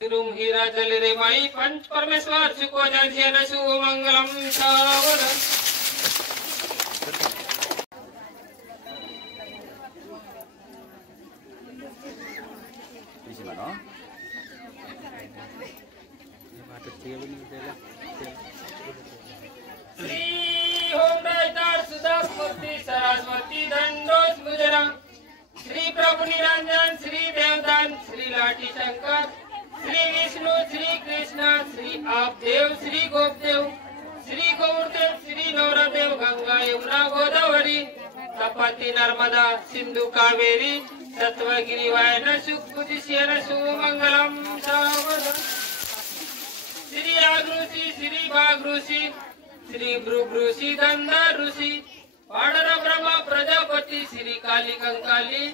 तिरुम हीरा जल रे माई पंच परमेश्वर सुको जन शुभ मंगलम सावधान। श्री ओम रायतार सुधा मूर्ति सरस्वती दंडोस गुजराम श्री प्रभु निरंजन श्री देवदान श्री लाठी शंकर श्री विष्णु श्री कृष्ण श्री आपदेव श्री गोपदेव श्री गौरदेव श्री नवरदेव गंगा यमुना गोदावरी तपति नर्मदा सिंधु कावेरी सत्वगिरी वायन सुखबुद्धिशेन सुमंगलम सावधान। श्री आगृषि श्री भागृषि श्री भृगृषि गंधर ऋषि पाडर ब्रह्मा प्रजापति श्री काली कंकाली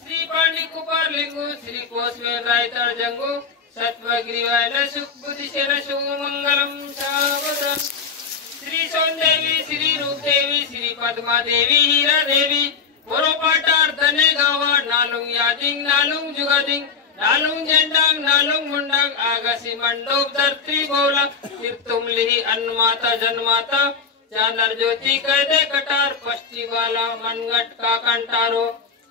श्री पांडी कुमार लिंगु श्री कोसवेन रायतर जंगु सत्वगिरिवायन सुखबुद्धिशेन शुभमंगलम सावधान। श्री सोनदेवी श्री रूपदेवी श्री पद्मा देवी हीरा देवी बोरोपाटार धने गावा नालुंग यादिंग नालुंग जुगादिंग नालुंग जेंडांग नालुंग मुंडांग आगसी मंडोप धरती बोला तीर्थुमलिही अन्नमाता जन्माता चांदर ज्योति कैदे कटार पश्ची वाला मनगट का कंटारो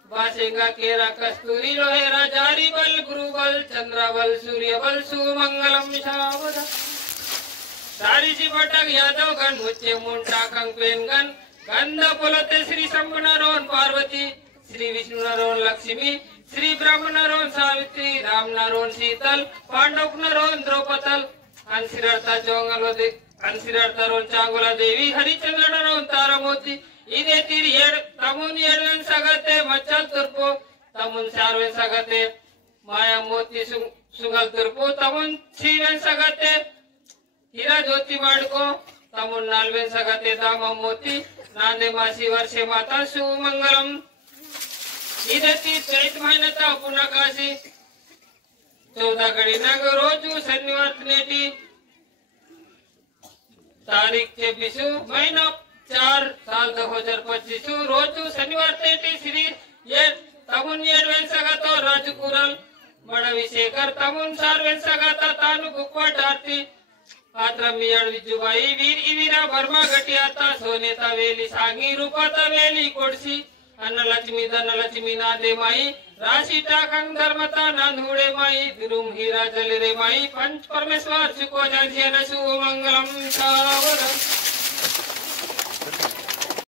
बासेंगा केरा कस्तूरी लोहेरा जारी बल गुरु बल चंद्र बल सूर्य बल सुमंगलम सावधान। सारीची पटक यादव गण मुच्चे मुंडा कंपेन गण गंध पुलते श्री शंभु नरोन पार्वती श्री विष्णु नरोन लक्ष्मी श्री ब्रह्म नरोन सावित्री राम नरोन शीतल पांडव नरोन द्रौपदल अंशिरता चोंगल अंशिरता चांगुला देवी हरिचंद्र नरोन तारमोती इदे तीर तमुन एडवेन सगते मच्चल तुर्पो तमुन सारवेन सगते माया मोती सुगल तुर्पो तमुन छीवेन सगते हीरा ज्योति माडको तमुन नालवेन सगते दाम मोती नांदे मासी वर्षे माता सुमंगलम। इदे तीर चैत महिन्याचा पुनकाशी 14 गडी नग रोजू शनिवार नेटी तारीख 26 महीना 4 साल 2025 रोजू शनिवार तेटी श्री ये तमुन एडवेन सगतो राजकुरल मडविशेखर तमुन सारवेन सगता तानु कुक्वट आरती पात्र मियड विजुबाई वीर इवीरा वर्मा गटियाता सोनेता वेली सांगी रूपाता वेली कोडसी अन्न लक्ष्मी धन लक्ष्मी नादे माई राशि टाकंग धर्मता नांदुडे माई तिरुम हीरा जल रे माई पंच परमेश्वर सुको जन शुभ मंगलम सावधान।